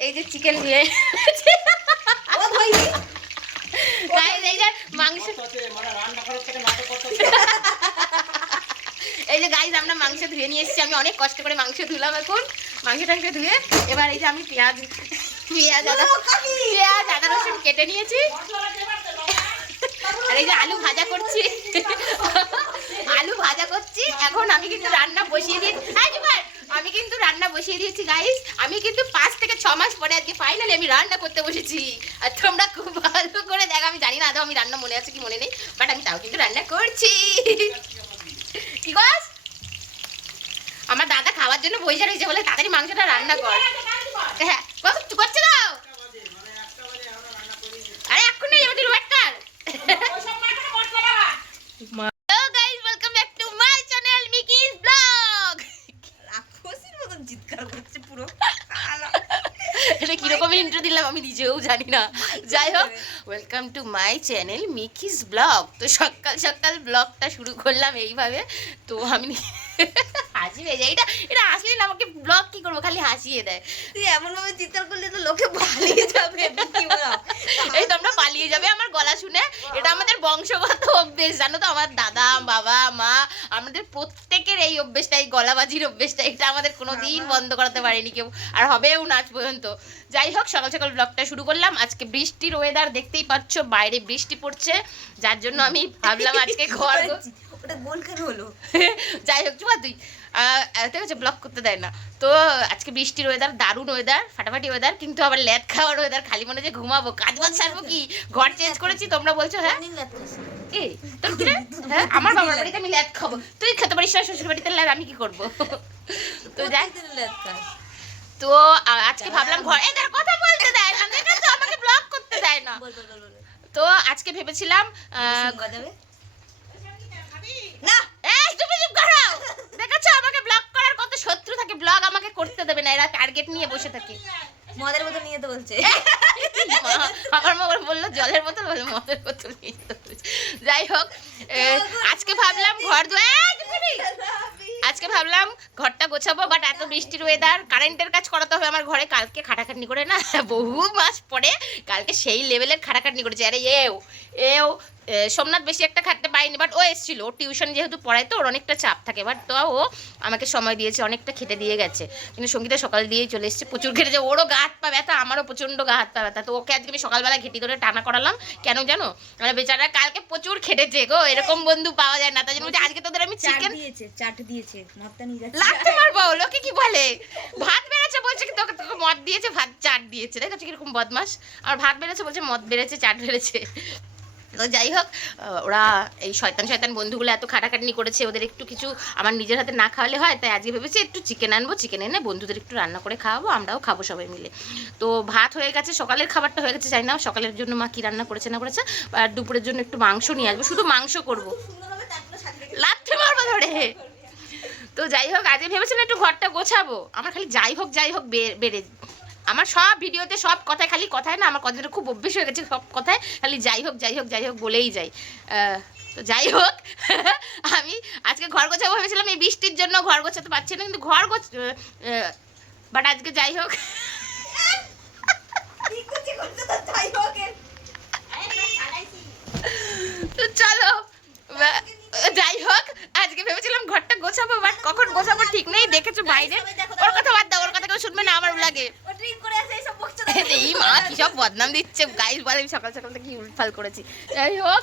এই যে চিকেন যে মাংস এই যে গাইস আমরা মাংস ধুয়ে নিয়ে এসেছি। আমি অনেক কষ্ট করে মাংস ধুলাম এখন। মাংস টাংস ধুয়ে এবার এই যে আমি পেঁয়াজ পেঁয়াজ আদা পেঁয়াজ আদা রসুন কেটে নিয়েছি। আর এই যে আলু ভাজা করছি। আলু ভাজা করছি। এখন আমি কিন্তু রান্না বসিয়ে জুবাই, আমি কিন্তু রান্না বসিয়ে দিয়েছি গাইস আমি কিন্তু পাঁচ থেকে ছ মাস পরে আজকে ফাইনালি আমি রান্না করতে বসেছি। আর তোমরা খুব ভালো করে দেখো, আমি জানি না আদৌ আমি রান্না মনে আছে কি মনে নেই বাট আমি তাও কিন্তু রান্না করছি। কি গাছ আমার দাদা খাওয়ার জন্য বইসা রয়েছে বলে তাড়াতাড়ি মাংসটা রান্না কর। হ্যাঁ করছে দাও আরে এখন নেই আমাদের waiter hello guys welcome back to my channel Miki's blog রাক্ষসীর মতন চিৎকার করছে পুরো এটা দিলাম আমি নিজেও জানি না। যাই হোক welcome to my channel Miki's blog তো সকাল সকাল ব্লগটা শুরু করলাম এইভাবে। তো আমি হাসি পেয়ে যায় এটা এটা আসলে না আমাকে ব্লগ কি করব? খালি হাসিয়ে দেয়। তুই এমনভাবে চিৎকার করলে তো লোকে পালিয়ে যাবে এই তোমরা পালিয়ে যাবে আমার গলা শুনে। এটা আমাদের বংশগত অভ্যেস জানো তো? আমার দাদা বাবা মা আমাদের প্রত্যেকের এই অভ্যেসটা এই গলাবাজির অভ্যেসটা এটা আমাদের কোনোদিন বন্ধ করাতে পারেনি কেউ আর হবেও না আজ পর্যন্ত। যাই হোক সকাল সকাল ব্লগটা শুরু করলাম। আজকে বৃষ্টির ওয়েদার দেখতেই পাচ্ছ বাইরে বৃষ্টি পড়ছে যার জন্য আমি ভাবলাম আজকে ঘর ওটা গোল কেন হলো। যাই হোক চুপা তুই। ঠিক আছে ব্লক করতে দেয় না। তো আজকে বৃষ্টির ওয়েদার দারুণ ওয়েদার ফাটাফাটি ওয়েদার কিন্তু আবার ল্যাদ খাওয়ার ওয়েদার খালি মনে যে ঘুমাবো। কাজ বাজ সারবো কি? ঘর চেঞ্জ করেছি তোমরা বলছো হ্যাঁ। কি? তোর কি হ্যাঁ আমার বাবার বাড়িতে আমি ল্যাদ খাব। তুই খেতে পারিস না শ্বশুর বাড়িতে ল্যাদ আমি কি করব? তো যাই। তো আজকে ভাবলাম ঘর এই তার কথা বলতে দেয় না দেখেছ তো আমাকে ব্লক করতে দেয় না। তো আজকে ভেবেছিলাম আহ, না এই তুমি চুপ করো দেখেছ আমাকে ব্লক করার কত শত্রু থাকে ব্লগ আমাকে করতে দেবে না এরা টার্গেট নিয়ে বসে থাকে। মদের বোতল নিয়ে তো বলছে। আমার মা বলল জলের বোতল? বলে মদের বোতল নিয়ে যাই হোক আজকে ভাবলাম ঘর দুয়ার আজকে ভাবলাম ঘরটা গোছাবো বাট এত বৃষ্টির ওয়েদার কারেন্টের কাজ করাতে হবে আমার ঘরে। কালকে খাটাখাটনি করে না বহু মাস পরে কালকে সেই লেভেলের খাটাখাটনি করেছে। আরে এও এও সোমনাথ বেশি একটা খাটতে পাইনি বাট ও এসেছিল। ও টিউশন যেহেতু পড়ায় তো ওর অনেকটা চাপ থাকে বাট তো ও আমাকে সময় দিয়েছে অনেকটা খেটে দিয়ে গেছে। কিন্তু সঙ্গীতা সকাল দিয়েই চলে এসেছে প্রচুর খেটেছে ওরও গা হাত পা ব্যথা আমারও প্রচণ্ড গা হাত পা ব্যথা। তো ওকে আজকে আমি সকালবেলা ঘেটি ধরে টানা করালাম। কেন জানো? মানে বেচারা কালকে প্রচুর খেটেছে গো এরকম বন্ধু পাওয়া যায় না। তাই জন্য আজকে তোদের আমি চিকেন দিয়েছে চাট দিয়েছে। মদটা নিয়ে যাচ্ছে। লাগতে মারবো লোকে কি বলে? ভাত বেড়েছে বলছে কি তোকে তোকে মদ দিয়েছে ভাত চাট দিয়েছে। দেখেছ কীরকম বদমাস আর ভাত বেড়েছে বলছে মদ বেড়েছে চাট বেড়েছে। তো যাই হোক ওরা এই শয়তান শয়তান বন্ধুগুলো এত খাটাখাটনি করেছে ওদের একটু কিছু আমার নিজের হাতে না খাওয়ালে হয় তাই আজকে ভেবেছি একটু চিকেন আনব চিকেন এনে বন্ধুদের একটু রান্না করে খাওয়াবো আমরাও খাব সবাই মিলে। তো ভাত হয়ে গেছে সকালের খাবারটা হয়ে গেছে জানি না সকালের জন্য মা কি রান্না করেছে না করেছে আর দুপুরের জন্য একটু মাংস নিয়ে আসব শুধু মাংস করব। রেখেছে। মারবো ধরে। তো যাই হোক আজকে ভেবেছিলাম একটু ঘরটা গোছাবো। আমার খালি যাই হোক যাই হোক বেড়ে আমার সব ভিডিওতে সব কথায় খালি কথায় না আমার কথাটা খুব অভ্যেস হয়ে গেছে সব কথায়। খালি যাই হোক যাই হোক যাই হোক বলেই যাই। তো যাই হোক আমি আজকে ঘর গোছাবো ভেবেছিলাম এই বৃষ্টির জন্য ঘর গোছাতে পারছি না কিন্তু ঘর গোছ বাট আজকে যাই হোক। তো? চলো যাই হোক আজকে ভেবেছিলাম ঘরটা গোছাবো বাট কখন গোছাবো ঠিক নেই দেখেছ বাইরে। ওর কথা বাদ দাও ওর কথা কেউ শুনবে না আমার লাগে। এই মা কি সব বদনাম দিচ্ছে গাইস বলে আমি সকাল সকাল থেকে উলফাল করেছি। যাই হোক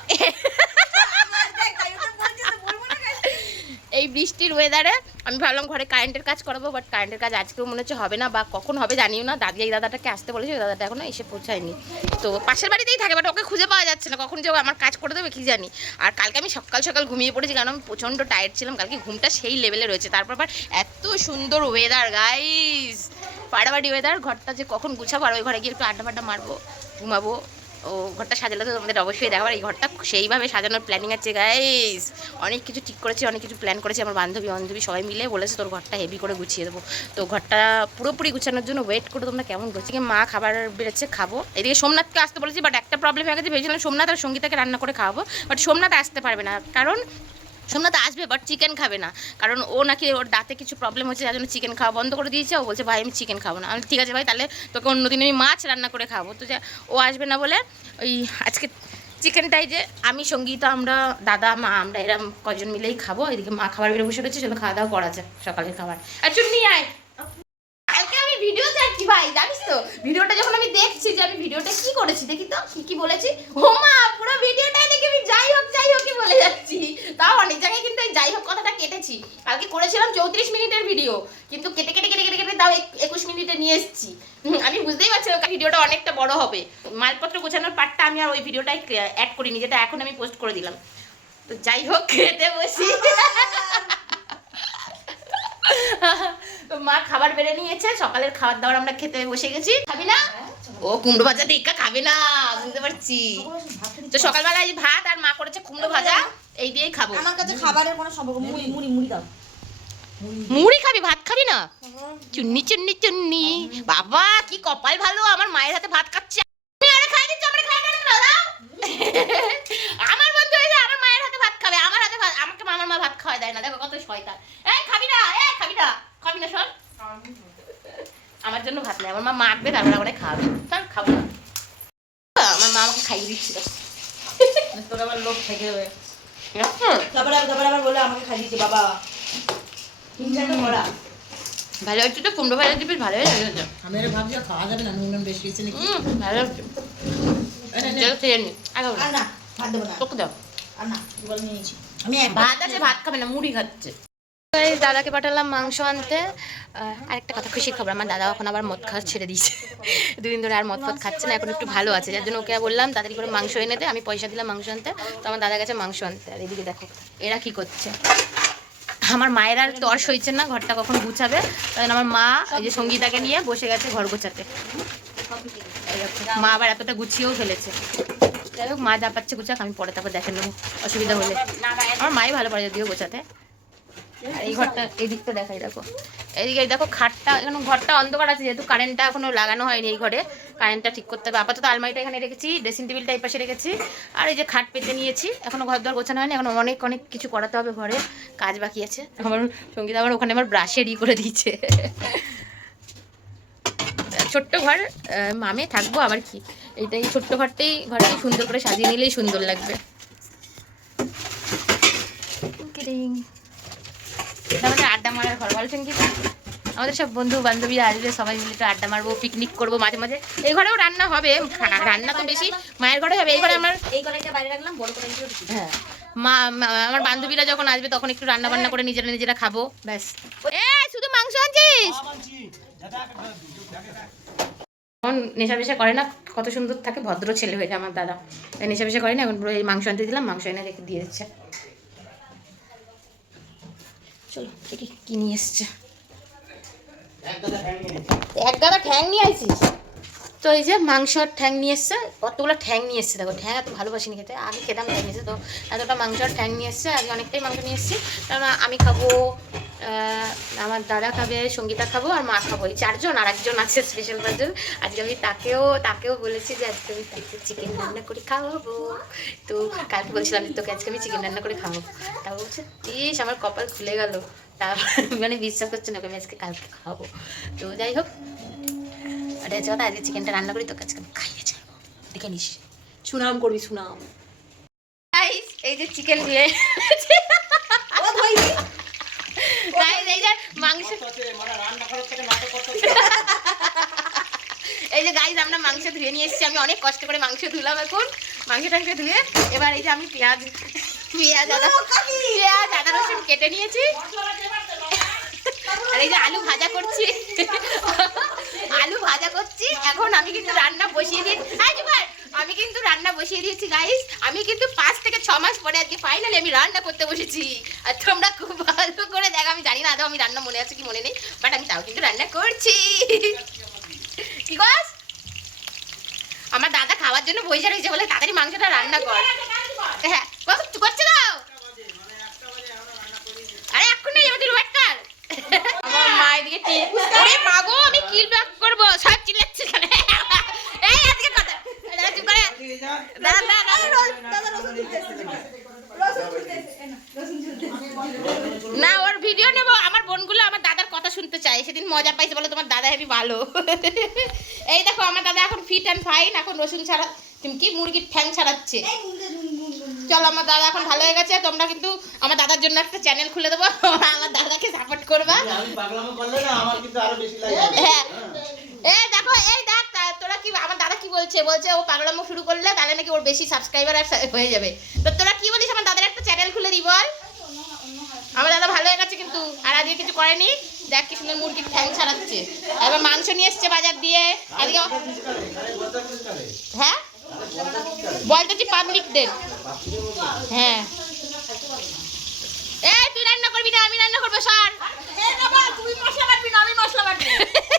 আমার দেখ, তাই ওকে বলছি তো বলব না কেন? এই বৃষ্টির ওয়েদারে আমি ভাবলাম ঘরে কারেন্টের কাজ করাবো বাট কারেন্টের কাজ আজকেও মনে হচ্ছে হবে না বা কখন হবে জানিও না। দাদি এই দাদাটাকে আসতে বলেছে ওই দাদাটা এখনও এসে পৌঁছায়নি। তো পাশের বাড়িতেই থাকে বাট ওকে খুঁজে পাওয়া যাচ্ছে না, কখন যে আমার কাজ করে দেবে কি জানি। আর কালকে আমি সকাল সকাল ঘুমিয়ে পড়েছি, কারণ আমি প্রচণ্ড টায়ার্ড ছিলাম, কালকে ঘুমটা সেই লেভেলে রয়েছে। তারপর আবার এত সুন্দর ওয়েদার গাইস পাড়াবাড়ি ওয়েদার ঘরটা যে কখন গুছাবো, আর ওই ঘরে গিয়ে একটু আড্ডা ফাড্ডা মারবো, ঘুমাবো। ও ঘরটা সাজালে তো তোমাদের অবশ্যই দেখাবার, এই ঘরটা সেইভাবে সাজানোর প্ল্যানিং আছে গাইস অনেক কিছু ঠিক করেছি, অনেক কিছু প্ল্যান করেছি আমার বান্ধবী বান্ধবী সবাই মিলে বলেছে তোর ঘরটা হেভি করে গুছিয়ে দেবো। তো ঘরটা পুরোপুরি গুছানোর জন্য ওয়েট করে তোমরা কেমন করছি? মা খাবার বেরোচ্ছে, খাব। এদিকে সোমনাথকে আসতে বলেছি বাট একটা প্রবলেম হয়ে গেছে, ভেবেছিলাম সোমনাথ আর সঙ্গীতাকে রান্না করে খাওয়াবো বাট সোমনাথ আসতে পারবে না। কারণ সোমনাথ আসবে বাট চিকেন খাবে না। কারণ ও নাকি ওর দাঁতে কিছু প্রবলেম হচ্ছে, যার জন্য চিকেন খাওয়া বন্ধ করে দিয়েছে। ও বলছে, ভাই, আমি চিকেন খাব না। আমি ঠিক আছে, ভাই, তাহলে তোকে অন্যদিন আমি মাছ রান্না করে খাব। তো যে, ও আসবে না বলে ওই আজকে চিকেনটাই যে, আমি, সঙ্গীতা, আমরা, দাদা, মা, আমরা এরম কজন মিলেই খাব। এদিকে মা খাবার বেরো বসে রয়েছে, চলো খাওয়া দাওয়া করা যাক সকালের খাবার। আর চুন্নি, আয়। আমি ভিডিও দেখছি ভাই, জানিস তো? ভিডিওটা যখন আমি দেখছি যে আমি ভিডিওটা কি করেছি, দেখি তো, কি কি বলেছি? ও মা পুরো ভিডিওটাই দেখি আমি যাই হোক যাই হোক কি বলে যাচ্ছি তাও অনেক জায়গায় কিন্তু এই যাই হোক কথাটা কেটেছি কালকে করেছিলাম চৌত্রিশ মিনিটের ভিডিও কিন্তু কেটে কেটে কেটে কেটে কেটে তাও একুশ মিনিটে নিয়ে এসেছি। আমি বুঝতেই পারছি ভিডিওটা অনেকটা বড় হবে। মালপত্র গোছানোর পার্টটা আমি আর ওই ভিডিওটাই অ্যাড করিনি, যেটা এখন আমি পোস্ট করে দিলাম। তো যাই হোক, খেতে বসি। মা খাবার বেড়ে নিয়েছে, সকালের খাবার দাবার আমরা খেতে বসে গেছি। খাবি না? ও কুমড়ো ভাজা দেখা খাবে না, বুঝতে পারছি। তো সকালবেলা এই ভাত আর মা করেছে কুমড়ো ভাজা, এই দিয়েই খাব। আমার কাছে খাবারের কোনো সম্পর্ক মুড়ি মুড়ি মুড়ি দাও। মুড়ি খাবি ভাত খাবি না? চুন্নি চুন্নি চুন্নি। বাবা কি কপাল ভালো আমার মায়ের হাতে ভাত খাচ্ছে। আমরা খাই না দাদা আমার বন্ধু হয়েছে আমার মায়ের হাতে ভাত খাবে আমার হাতে ভাত আমাকে আমার মা ভাত খাওয়াই দেয় না দেখো কত শয়তান। এই খাবি না এই খাবি না খাবি না শোন। আমার জন্য ভাত নেই আমার মা মাখবে তারপরে আমরা খাওয়াবে। শোন খাব না। আমার মা আমাকে খাইয়ে দিচ্ছিল তোর আবার লোক থেকে। যাবে তারপরে তারপরে আবার বলে আমাকে খাই দিচ্ছে বাবা। ভালো হচ্ছে তো কুমড়ো ভাজা দিবি ভালো হয়ে গেছে আমি আরে ভাবছি খাওয়া যাবে না নুন বেশি হয়েছে নাকি? ভালো হচ্ছে। চলো খেয়ে নি আগে না ভাত দেবো না। তোকে দাও। না বল নিয়েছি। আমি ভাত আছে ভাত খাবে না মুড়ি খাচ্ছে। দাদাকে পাঠালাম মাংস আনতে। আর একটা কথা খুশির খবর আমার দাদা এখন আবার মদ খাওয়া ছেড়ে দিয়েছে। দুদিন ধরে আর মদ ফদ খাচ্ছে না এখন একটু ভালো আছে। যার জন্য ওকে বললাম তাড়াতাড়ি করে মাংস এনে দে আমি পয়সা দিলাম মাংস আনতে। তো আমার দাদা গেছে মাংস আনতে আর এদিকে দেখো এরা কি করছে। আমার মায়ের আর তর্স হয়েছে না, ঘরটা কখন গুছাবে? তখন আমার মা এই যে সঙ্গীতাকে নিয়ে বসে গেছে ঘর গোছাতে। মা আবার এতটা গুছিয়েও ফেলেছে। যাই হোক, মা যা পাচ্ছে গুছাক, আমি পরে তারপর দেখে নেব। অসুবিধা হলে। আমার মাই ভালো পারে যদিও গোছাতে। আর এই ঘরটা এই দিকটা দেখাই দেখো। দেখো খাটটা এখানে ঘরটা অন্ধকার আছে যেহেতু কারেন্টটা এখনও লাগানো হয়নি এই ঘরে। কারেন্টটা ঠিক করতে হবে। আপাতত আলমারিটা এখানে রেখেছি ড্রেসিং টেবিলটা এই পাশে রেখেছি। আর এই যে খাট পেতে নিয়েছি এখনও ঘর দর গোছানো হয়নি এখন অনেক অনেক কিছু করাতে হবে ঘরে কাজ বাকি আছে। আমার সংগীত আবার ওখানে আমার ব্রাশের ই করে দিয়েছে। ছোট্ট ঘর মামে থাকব আবার কি? এইটাই ছোট্ট ঘরটাই ঘরটাই সুন্দর করে সাজিয়ে নিলেই সুন্দর লাগবে। আমাদের আড্ডা মারার ঘর বলছেন কি? আমাদের সব বন্ধু বান্ধবীরা আসবে সবাই মিলে একটু আড্ডা মারবো পিকনিক করব মাঝে মাঝে। এই ঘরেও রান্না হবে রান্না তো বেশি মায়ের ঘরে হবে এই ঘরে আমার এই কড়াইটা বাইরে রাখলাম বড় কড়াইটা হ্যাঁ। মা মা- আমার বান্ধবীরা যখন আসবে তখন একটু রান্না বান্না করে নিজেরা নিজেরা খাব। ব্যাস। এ শুধু মাংস আনছিস? এখন নেশা পেশা করে না কত সুন্দর থাকে ভদ্র ছেলে হয়েছে আমার দাদা। নেশা পেশা করে না এখন পুরো এই মাংস আনতে দিলাম মাংস এনে রেখে দিয়ে দিচ্ছে। চলো দেখি কি নিয়ে এসছে? এক গাদা ঠ্যাং নিয়ে আসিস তো এই যে মাংস আর ঠ্যাং নিয়ে এসছে কতগুলো ঠ্যাং নিয়ে এসছে দেখো ঠ্যাং এত ভালোবাসিনি খেতে আগে খেতাম ঠ্যাং এসে তো এতটা মাংস আর ঠ্যাং নিয়ে এসছে আগে অনেকটাই মাংস নিয়ে এসছি কারণ আমি খাব আমার দাদা খাবে, সঙ্গীতা খাব আর মা খাব। এই চারজন আর একজন আছে স্পেশাল পাঁচজন আজকে আমি তাকেও তাকেও বলেছি যে আজকে আমি চিকেন রান্না করে খাওয়াবো। তো কালকে বলছিলাম তোকে আজকে আমি চিকেন রান্না করে খাওয়াবো। তা বলছে, ইস, আমার কপাল খুলে গেল। মানে বিশ্বাস করছে না আমি আজকে কালকে খাওয়াবো। তো যাই হোক, ওটা হচ্ছে কথা, আজকে চিকেনটা রান্না করি, তোকে আজকে আমি খাইয়ে ছাড়বো। দেখে নিস। সুনাম করবি, সুনাম। এই যে চিকেন দিয়ে ও ধইনি Guys, এই যে মাংস করতে হচ্ছে, মানে রান্না ঘরের থেকে নাটক করতে হচ্ছে। এই যে গাইজ আমরা মাংস ধুয়ে নিয়ে এসেছি। আমি অনেক কষ্ট করে মাংস ধুলাম এখন। মাংস টাংস ধুয়ে এবার এই যে আমি পেঁয়াজ পেঁয়াজ আদা পেঁয়াজ আদা রসুন কেটে নিয়েছি। আর এই যে আলু ভাজা করছি। আলু ভাজা করছি। এখন আমি কিন্তু রান্না বসিয়ে দিয়েছি এই যে ভাই, আমি কিন্তু রান্না বসিয়ে দিয়েছি গাইস আমি কিন্তু পাঁচ থেকে ছ মাস পরে আজকে ফাইনালি আমি রান্না করতে বসেছি। আর তোমরা খুব ভালো করে দেখো আমি জানি না আদৌ আমি রান্না মনে আছে কি মনে নেই বাট আমি তাও কিন্তু রান্না করছি। কি কস আমার দাদা খাওয়ার জন্য বসে রয়েছে বলে তাড়াতাড়ি মাংসটা রান্না কর। হ্যাঁ করছে দাও আরে এখন নেই আমাদের ওয়েটার আমার মা এদিকে টিপ আরে মাগো আমি কিল ব্যাক করব সব চিল্লাচ্ছে কেন চুপ করে। দাদা দাদা দাদা রসুন দিতে এসেছে রসুন দিতে না ওর ভিডিও নেব। আমার বোনগুলো আমার দাদার কথা শুনতে চায়। সেদিন মজা পাইছে বলে তোমার দাদা হেবি ভালো। এই দেখো আমার দাদা এখন ফিট অ্যান্ড ফাইন এখন রসুন ছাড়া তুমি কি মুরগির ঠ্যাং ছাড়াচ্ছে? চলো আমার দাদা এখন ভালো হয়ে গেছে। তোমরা কিন্তু আমার দাদার জন্য একটা চ্যানেল খুলে দেবো। আমার দাদাকে সাপোর্ট করবা। আমি পাগলামো করলে না আমার কিন্তু আরও বেশি লাগে হ্যাঁ। এই দেখো এই দেখ। তোরা কি আমার দাদা কি বলছে? বলছে ও পাগলামো শুরু করলে তাহলে নাকি ওর বেশি সাবস্ক্রাইবার হয়ে যাবে। তো তোরা কি বলিস আমার দাদার একটা চ্যানেল খুলে দি বল। আমার দাদা ভালো হয়ে গেছে কিন্তু আর আজকে কিছু করেনি। দেখ কি সুন্দর মুরগির ঠ্যাং ছাড়াচ্ছে। এবার মাংস নিয়ে এসছে বাজার দিয়ে। আজকে হ্যাঁ? বলতে যে পাবলিকদের হ্যাঁ। এই তুই রান্না করবি না আমি রান্না করব সর। তুই মশলা কাটবি না আমি মশলা কাটবো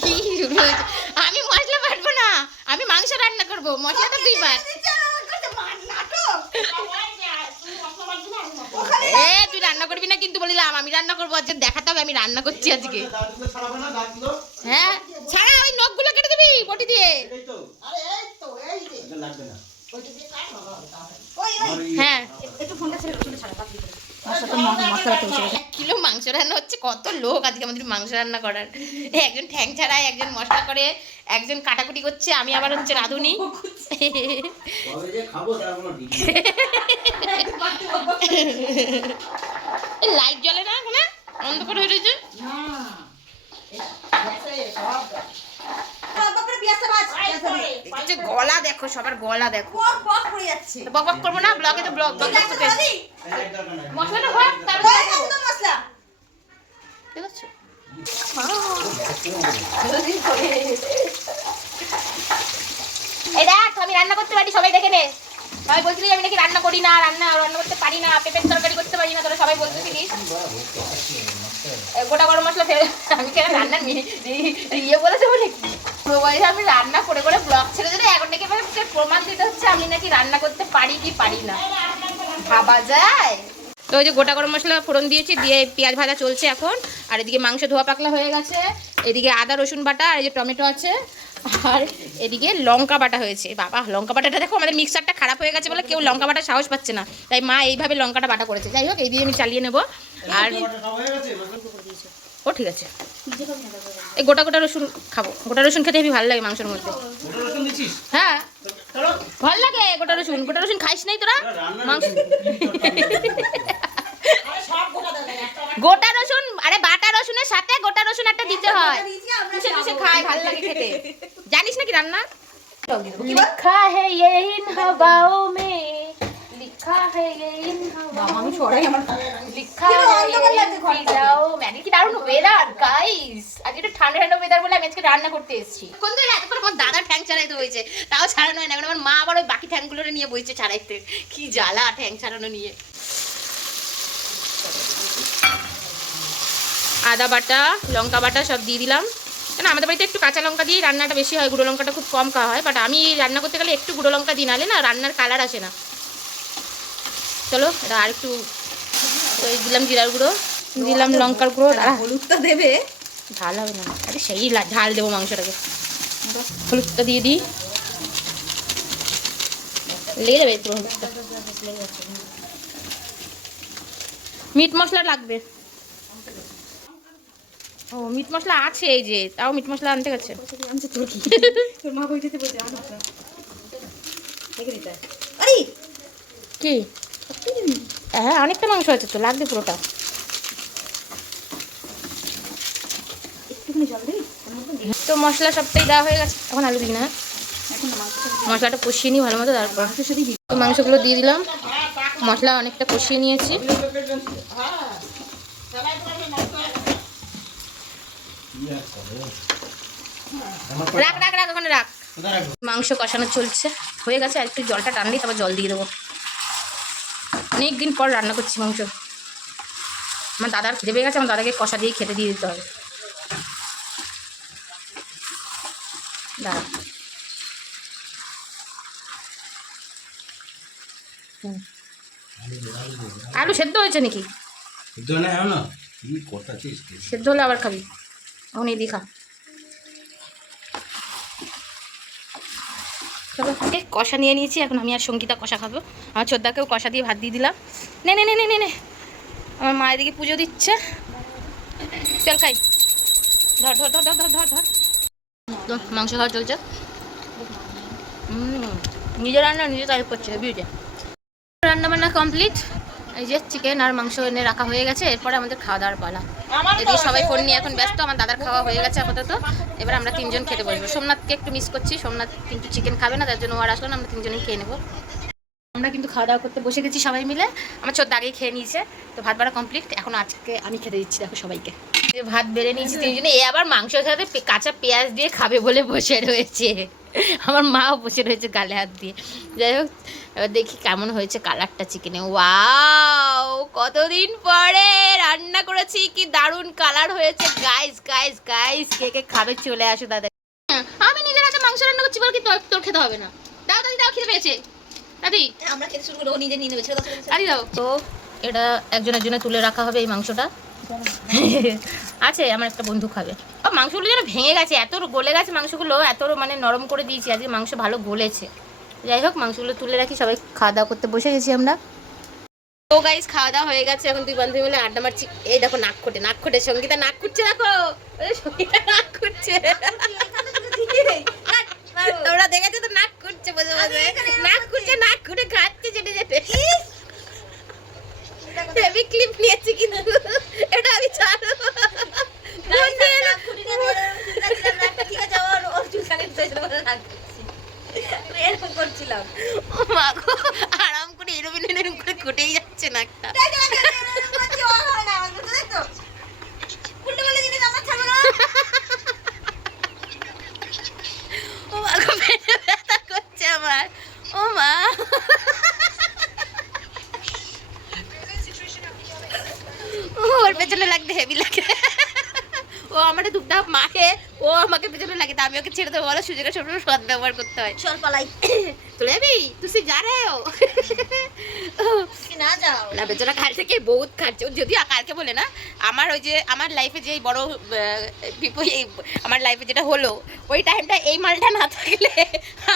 কি শুরু হয়েছে আমি মশলা বাটবো না। আমি মাংস রান্না করব মশলাটা তুই বাট এ তুই রান্না করবি না কিন্তু বলিলাম আমি রান্না করব আজকে দেখাতে হবে আমি রান্না করছি আজকে। হ্যাঁ ছাড়া ওই নখগুলো কেটে দিবি বটি দিয়ে। তো হ্যাঁ। একটু ফোনটা ছেড়ে ছাড়া পাতলি করে এক কিলো মাংস রান্না হচ্ছে, কত লোক আজকে আমাদের মাংস রান্না করার। একজন ঠ্যাং ছাড়ায় একজন মশলা করে, একজন কাটাকুটি করছে, আমি আবার হচ্ছে রাঁধুনি। লাইট জ্বলে না অন্ধকার হয়ে রয়েছে? হচ্ছে গলা দেখো সবার গলা দেখো। বক বক করব না ব্লগে তো ব্লগ ব্লগ করতে এটার দরকার নাই। মশলাটা হোক তারপরে ঠিক আছে এই দেখ আমি রান্না করতে পারি সবাই দেখে নে। সবাই বলছিলি আমি নাকি রান্না করি না রান্না রান্না করতে পারি না পেঁপের তরকারি করতে পারি না তোরা সবাই বলতেছিলিস। গোটা গরম মশলা ফেলে আমি কেন রান্না ইয়ে বলেছে বলে কি? তো বলছে আমি রান্না করে করে ব্লগ ছেড়ে দিলে এখন নাকি প্রমাণ দিতে হচ্ছে আমি নাকি রান্না করতে পারি কি পারি না। ভাবা যায়। তো ওই যে গোটা গরম মশলা ফোড়ন দিয়েছি দিয়ে পেঁয়াজ ভাজা চলছে এখন। আর এদিকে মাংস ধোয়া পাকলা হয়ে গেছে। এদিকে আদা রসুন বাটা আর এই যে টমেটো আছে। আর এদিকে লঙ্কা বাটা হয়েছে। বাবা লঙ্কা বাটাটা দেখো আমাদের মিক্সারটা খারাপ হয়ে গেছে বলে কেউ লঙ্কা বাটা সাহস পাচ্ছে না। তাই মা এইভাবে লঙ্কাটা বাটা করেছে। যাই হোক এই দিয়ে আমি চালিয়ে নেব। আর? ও ঠিক আছে। এই গোটা গোটা রসুন খাব। গোটা রসুন খেতে হেবি ভালো লাগে মাংসের মধ্যে। হ্যাঁ। ভালো লাগে গোটা রসুন। গোটা রসুন খাইস নাই তোরা? মাংস গোটা রসুন আরে বাটা রসুনের সাথে গোটা রসুন একটা দিতে হয়। মিশে মিশে খায় ভালো লাগে খেতে। জানিস নাকি রান্না? খা হে ইয়ে ইন হবাও মে। লিখা হয়ে গেইন আমি ছড়াই আমার লিখা দাও মানে কি দারুণ ওয়েদার গাইস আজ একটু ঠান্ডা ঠান্ডা ওয়েদার বলে আমি আজকে রান্না করতে এসেছি। কোন তো এতক্ষণ আমার দাদা ঠ্যাং ছাড়াইতে হয়েছে তাও ছাড়ানো হয় না। কারণ আমার মা আবার ওই বাকি ঠ্যাংগুলো নিয়ে বইছে ছাড়াইতে। কি জ্বালা ঠ্যাং ছাড়ানো নিয়ে। আদা বাটা লঙ্কা বাটা সব দিয়ে দিলাম। কেন আমাদের বাড়িতে একটু কাঁচা লঙ্কা দিয়েই রান্নাটা বেশি হয় গুঁড়ো লঙ্কাটা খুব কম খাওয়া হয় বাট আমি রান্না করতে গেলে একটু গুঁড়ো লঙ্কা দিই নালে না রান্নার কালার আসে না। চলো এটা আর একটু দিলাম জিরার গুঁড়ো দিলাম লঙ্কার গুঁড়ো দাঁড়া হলুদটা দেবে। ঝাল হবে না। আরে সেই ঝাল দেবো মাংসটাকে। হলুদটা দিয়ে দিই। লেগে যাবে একটু হলুদটা। মিট মশলা লাগবে। ও মিট মশলা আছে এই যে তাও মিট মশলা আনতে গেছে। কি তোর মা বইতে বলছে আনো দেখে দিতে আরে কি হ্যাঁ অনেকটা মাংস আছে তো লাগবে পুরোটা। একটুখানি জল দিবি? তো মশলা সবটাই দেওয়া হয়ে গেছে। এখন আলু দিই না। মশলাটা কষিয়ে নিই ভালো মতো তারপর মাংসগুলো দিয়ে দিলাম। মশলা অনেকটা কষিয়ে নিয়েছি। রাখ রাখ রাখ ওখানে রাখ। মাংস কষানো চলছে। হয়ে গেছে আর একটু জলটা টানলেই তারপর জল দিয়ে দেবো। অনেক দিন পর রান্না করছি মাংস। আমার দাদার খেতে পেয়ে গেছে আমার দাদাকে কষা দিয়ে খেতে দিয়ে দিতে হবে। আলু সেদ্ধ হয়েছে নাকি? সিদ্ধ হলে আবার খাবি। এখন এই খা। এ, কষা নিয়ে নিয়েছি এখন আমি আর সঙ্গীতা কষা খাব। আমার ছোদ্দাকেও কষা দিয়ে ভাত দিয়ে দিলাম। নে নে নে নে নে আমার মায়ের দিকে পুজো দিচ্ছে। চল খাই। ধর ধর ধর ধর ধর ধর ধর। মাংস খাওয়া চলছে। নিজে রান্না নিজে তাই করছে বিউটি রান্না বান্না কমপ্লিট এই যে চিকেন আর মাংস এনে রাখা হয়ে গেছে এরপরে আমাদের খাওয়া দাওয়ার পালা এদিকে সবাই ফোন নিয়ে এখন ব্যস্ত আমার দাদার খাওয়া হয়ে গেছে আপাতত। এবার আমরা তিনজন খেতে বসবো। সোমনাথকে একটু মিস করছি সোমনাথ কিন্তু চিকেন খাবে না তার জন্য আর আসলো না আমরা তিনজনেই খেয়ে নেব। আমরা কিন্তু খাওয়া দাওয়া করতে বসে গেছি সবাই মিলে। আমার ছোট আগেই খেয়ে নিয়েছে তো ভাত বাড়া কমপ্লিট এখন আজকে আমি খেতে দিচ্ছি দেখো সবাইকে। ভাত বেড়ে নিয়েছি তিনজনে এ আবার মাংসের সাথে কাঁচা পেঁয়াজ দিয়ে খাবে বলে বসে রয়েছে। আমার মাও বসে রয়েছে গালে হাত দিয়ে। যাই হোক এবার দেখি কেমন হয়েছে কালারটা চিকেনে ওয়াও কতদিন পরে রান্না করেছি কি দারুণ কালার হয়েছে। গাইস গাইস গাইস কে কে খাবে চলে আসো দাদা। আমি নিজের হাতে মাংস রান্না করছি বলে কি তোর তোর খেতে হবে না। দাও দাদি দাও খেতে পেয়েছে। দাদি। আমরা খেতে শুরু করব নিজে নিয়ে নেবে ছেড়ে দাও, তো এটা একজন একজনে তুলে রাখা হবে এই মাংসটা। আছে আমার একটা বন্ধু খাবে। ও মাংসগুলো যেন ভেঙে গেছে এত গলে গেছে মাংসগুলো এত মানে নরম করে দিয়েছি আজকে মাংস ভালো গলেছে। যাই হোক মাংসগুলো তুলে রাখি সবাই খাওয়া দাওয়া করতে বসে গেছি আমরা। তো গাইস খাওয়া দাওয়া হয়ে গেছে এখন দুই বান্ধবী মিলে আড্ডা মারছি। এই দেখো নাক খোটে নাক খোটে সঙ্গীতা নাক খুঁজছে দেখো। সঙ্গীতা নাক খুঁটছে। তোমরা দেখেছ তো নাক খুঁটছে বসে বসে? নাক খুঁজছে নাক খুঁটে খাচ্ছে যেতে যেতে। হেভি ক্লিপ নিয়েছি কিন্তু। এটা আমি ছাড়ো ঠিক আছে, ওর- ওর চুলকানি তো এরকম করে রাখছি। আমি এরকম করছিলাম। ও মা গো, আরাম করে এরম এরম এরম করে খুঁটেই যাচ্ছে নাকটা দেখো, দেখো, এরকম করছি, ও হবে না, আমার মতো, দেখো? উল্টো পাল্টা জিনিস আমার ছাড়বো না। ও মা গো, পেটে ব্যথা করছে আমার ও মা ও, ওর পেছনে লাগতে হেভি লাগে ও আমার ধূপধাপ মাখে ও আমাকে পেছনে লাগে তা বলো সুযোগের সবসময় সদ ব্যবহার করতে হয়। চল পালাই। চলে যাবি তুই যা রে ও। না যাও। না বেচারা কাল থেকে বহুত খাচ্ছে। ও যদিও কালকে বলে না আমার ওই যে আমার লাইফে যে এই বড় আমার লাইফে যেটা হলো ওই টাইমটা এই মালটা না থাকলে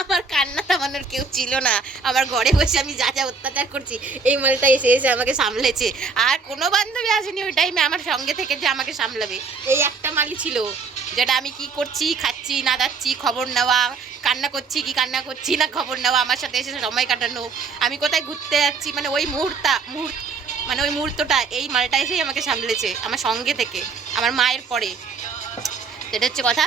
আমার কান্না থামানোর কেউ ছিল না। আমার ঘরে বসে আমি যা যা অত্যাচার করছি এই মালটা এসে এসে আমাকে সামলেছে। আর কোনো বান্ধবী আসেনি ওই টাইমে আমার সঙ্গে থেকে যে আমাকে সামলাবে। এই একটা মালই ছিল। যেটা আমি কি করছি, খাচ্ছি, না যাচ্ছি খবর নেওয়া, কান্না করছি কি কান্না করছি, না খবর নেওয়া, আমার সাথে এসে সময় কাটানো। আমি কোথায় ঘুরতে যাচ্ছি মানে ওই মুহূর্তা, মুহূর্ত মানে ওই মুহূর্তটা, এই মালটা এসেই আমাকে সামলেছে, আমার সঙ্গে থেকে, আমার মায়ের পরে। সেটা হচ্ছে কথা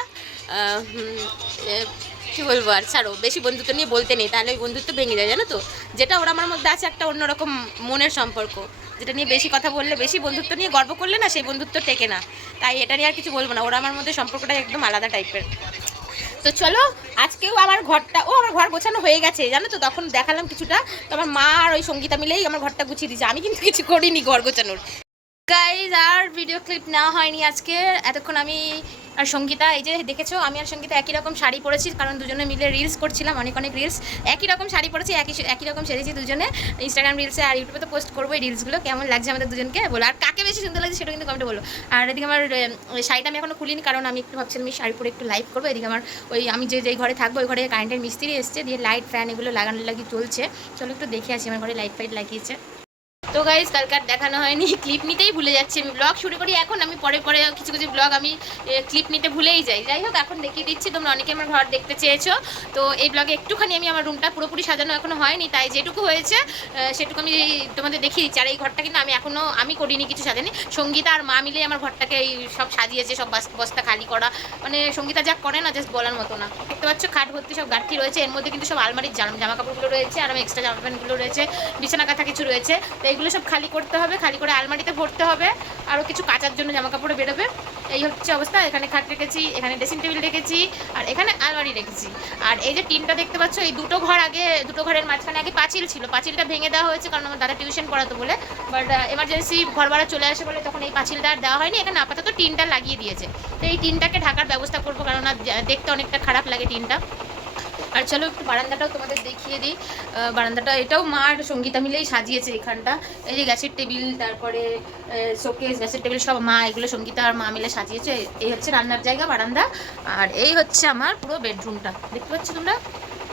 কি বলব আর, ছাড়ো, বেশি বন্ধুত্ব নিয়ে বলতে নেই, তাহলে ওই বন্ধুত্ব ভেঙে যায়, জানো তো? যেটা ওরা আমার মধ্যে আছে একটা অন্যরকম মনের সম্পর্ক। যেটা নিয়ে বেশি কথা বললে, বেশি বন্ধুত্ব নিয়ে গর্ব করলে না, সেই বন্ধুত্ব টেকে না। তাই এটা নিয়ে আর কিছু বলব না। ওরা আমার মধ্যে সম্পর্কটা একদম আলাদা টাইপের। তো চলো, আজকেও আমার ঘরটা, ও আমার ঘর গোছানো হয়ে গেছে, জানো তো? তখন দেখালাম কিছুটা। তো আমার মা আর ওই সঙ্গীতা মিলেই আমার ঘরটা গুছিয়ে দিয়েছে। আমি কিন্তু কিছু করিনি ঘর গোছানোর। গাইজ আর ভিডিও ক্লিপ নেওয়া হয়নি আজকে। এতক্ষণ আমি আর সঙ্গীতা, এই যে দেখেছ, আমি আর সঙ্গীতা একই রকম শাড়ি পরেছি, কারণ দুজনে মিলে রিলস করছিলাম, অনেক অনেক রিলস একই রকম শাড়ি পরেছি, একই একই রকম সেরেছি দুজনে। ইনস্টাগ্রাম রিলসে আর ইউটিউবে তো পোস্ট করব এই রিলসগুলো কেমন লাগছে আমাদের দুজনকে বলো। আর কাকে বেশি সুন্দর লাগছে সেটা কিন্তু কমেন্টে বলো। আর এদিকে আমার শাড়িটা আমি এখনও খুলিনি, কারণ আমি একটু ভাবছিলাম আমি শাড়ি পরে একটু লাইভ করব। এদিকে আমার ওই, আমি যে, যেই ঘরে থাকব, ওই ঘরে কারেন্টের মিস্ত্রি এসছে, দিয়ে লাইট ফ্যান এগুলো লাগানো লাগি চলছে। চলো একটু দেখে আসি, আমার ঘরে লাইট ফাইট লাগিয়েছে। তো গাইজ কালকে আর দেখানো হয়নি। ক্লিপ নিতেই ভুলে যাচ্ছি আমি। ব্লগ শুরু করি এখন, আমি পরে পরে কিছু কিছু ব্লগ আমি ক্লিপ নিতে ভুলেই যাই। যাই হোক, এখন দেখিয়ে দিচ্ছি, তোমরা অনেকে আমার ঘর দেখতে চেয়েছো। তো এই ব্লগে একটুখানি আমি আমার রুমটা পুরোপুরি সাজানো এখনও হয়নি, তাই যেটুকু হয়েছে সেটুকু আমি তোমাদের দেখিয়ে দিচ্ছি। আর এই ঘরটা কিন্তু আমি এখনও আমি করিনি, কিছু সাজানি সঙ্গীতা আর মা মিলে আমার ঘরটাকে এই সব সাজিয়েছে, সব বাস- বস্তা খালি করা। মানে সঙ্গীতা যা করে না জাস্ট বলার মতো না। দেখতে পাচ্ছ, খাট ভর্তি সব গাঠি রয়েছে। এর মধ্যে কিন্তু সব আলমারির জামা কাপড়গুলো রয়েছে, আর আমার এক্সট্রা জামা প্যান্টগুলো রয়েছে, বিছানা কাঁথা কিছু রয়েছে। তো এইগুলো সব খালি করতে হবে, খালি করে আলমারিতে ভরতে হবে, আরও কিছু কাচার জন্য জামা কাপড় বেরোবে। এই হচ্ছে অবস্থা, এখানে খাট রেখেছি, এখানে ড্রেসিং টেবিল রেখেছি, আর এখানে আলমারি রেখেছি। আর এই যে টিনটা দেখতে পাচ্ছ, এই দুটো ঘর আগে, দুটো ঘরের মাঝখানে আগে পাঁচিল ছিল, পাঁচিলটা ভেঙে দেওয়া হয়েছে, কারণ আমার দাদা টিউশন পড়াতো বলে। বাট এমার্জেন্সি ঘর ভাড়া চলে আসে বলে তখন এই পাঁচিলটা আর দেওয়া হয়নি, এখানে আপাতত টিনটা লাগিয়ে দিয়েছে। তো এই টিনটাকে ঢাকার ব্যবস্থা করব কারণ দেখতে অনেকটা খারাপ লাগে টিনটা। আর চলো একটু বারান্দাটাও তোমাদের দেখিয়ে দিই। বারান্দাটা, এটাও মা আর সঙ্গীতা মিলেই সাজিয়েছে এখানটা। এই যে গ্যাসের টেবিল, তারপরে শোকেস, গ্যাসের টেবিল সব মা, এগুলো সঙ্গীতা আর মা মিলে সাজিয়েছে। এই হচ্ছে রান্নার জায়গা, বারান্দা। আর এই হচ্ছে আমার পুরো বেডরুমটা। দেখতে পাচ্ছ তোমরা?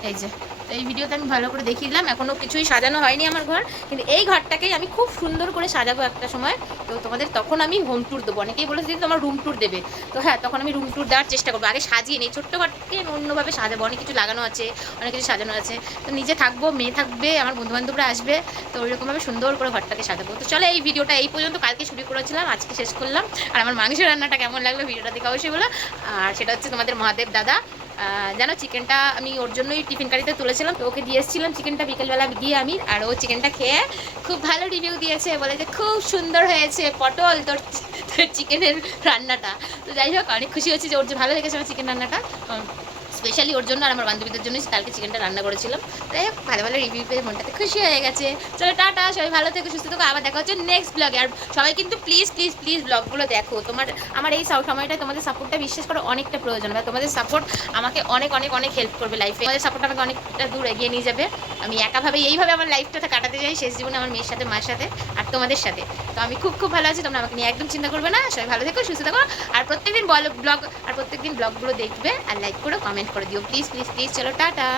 এই যে। এই ভিডিওতে আমি ভালো করে দেখিয়ে দিলাম। এখনও কিছুই সাজানো হয়নি আমার ঘর। কিন্তু এই ঘরটাকেই আমি খুব সুন্দর করে সাজাবো একটা সময়। তো তোমাদের তখন আমি হোম ট্যুর দেবো। অনেকেই বলেছে দিদি তোমার রুম ট্যুর দেবে। তো হ্যাঁ তখন আমি রুম ট্যুর দেওয়ার চেষ্টা করব। আগে সাজিয়ে নিই। ছোট্ট আমি অন্যভাবে সাজাবো। অনেক কিছু লাগানো আছে, অনেক কিছু সাজানো আছে। তো নিজে থাকব, মেয়ে থাকবে, আমার বন্ধুবান্ধবরা আসবে। তো ওইরকমভাবে সুন্দর করে ঘরটাকে সাজাবো। তো চলো এই ভিডিওটা এই পর্যন্ত। কালকে শুরু করেছিলাম, আজকে শেষ করলাম। আর আমার মাংস রান্নাটা কেমন লাগল, ভিডিওটা দেখে অবশ্যই বলো। আর সেটা হচ্ছে তোমাদের মহাদেব দাদা। জানো চিকেনটা আমি ওর জন্যই টিফিন কারিতে তুলেছিলাম, তো ওকে দিয়ে এসেছিলাম চিকেনটা বিকেলবেলা দিয়ে আমি, আর ও চিকেনটা খেয়ে খুব ভালো রিভিউ দিয়েছে, বলে যে খুব সুন্দর হয়েছে, পটল তোর চিকেনের রান্নাটা। তো যাই হোক, অনেক খুশি হচ্ছে যে ওর যে ভালো লেগেছে আমার চিকেন রান্নাটা। স্পেশালি ওর জন্য আর আমার বান্ধবীদের জন্য কালকে চিকেনটা রান্না করেছিলাম। তাই ভালো ভালো রিভিউ পেয়ে মনটাতে খুশি হয়ে গেছে। চলো, টাটা, সবাই ভালো থেকো, সুস্থ থেকো। আবার দেখা হচ্ছে নেক্সট ব্লগে আর সবাই কিন্তু প্লিজ প্লিজ প্লিজ ব্লগগুলো দেখো। তোমার, আমার এই সময়টা তোমাদের সাপোর্টটা বিশ্বাস করো অনেকটা প্রয়োজন। বা তোমাদের সাপোর্ট আমাকে অনেক অনেক অনেক হেল্প করবে লাইফে তোমাদের সাপোর্ট আমাকে অনেকটা দূর এগিয়ে নিয়ে যাবে। আমি একাভাবে এইভাবে আমার লাইফটা কাটাতে চাই। শেষ জীবনে আমার মেয়ের সাথে, মার সাথে, আর তোমাদের সাথে। তো আমি খুব খুব ভালো আছি। তোমরা আমাকে নিয়ে একদম চিন্তা করবে না। সবাই ভালো থেকো, সুস্থ থাকো। আর প্রত্যেকদিন ব্লগ আর প্রত্যেকদিন ব্লগগুলো দেখবে আর লাইক করো কমেন্ট করে দিও প্লিজ প্লিজ প্লিজ চলো টাটা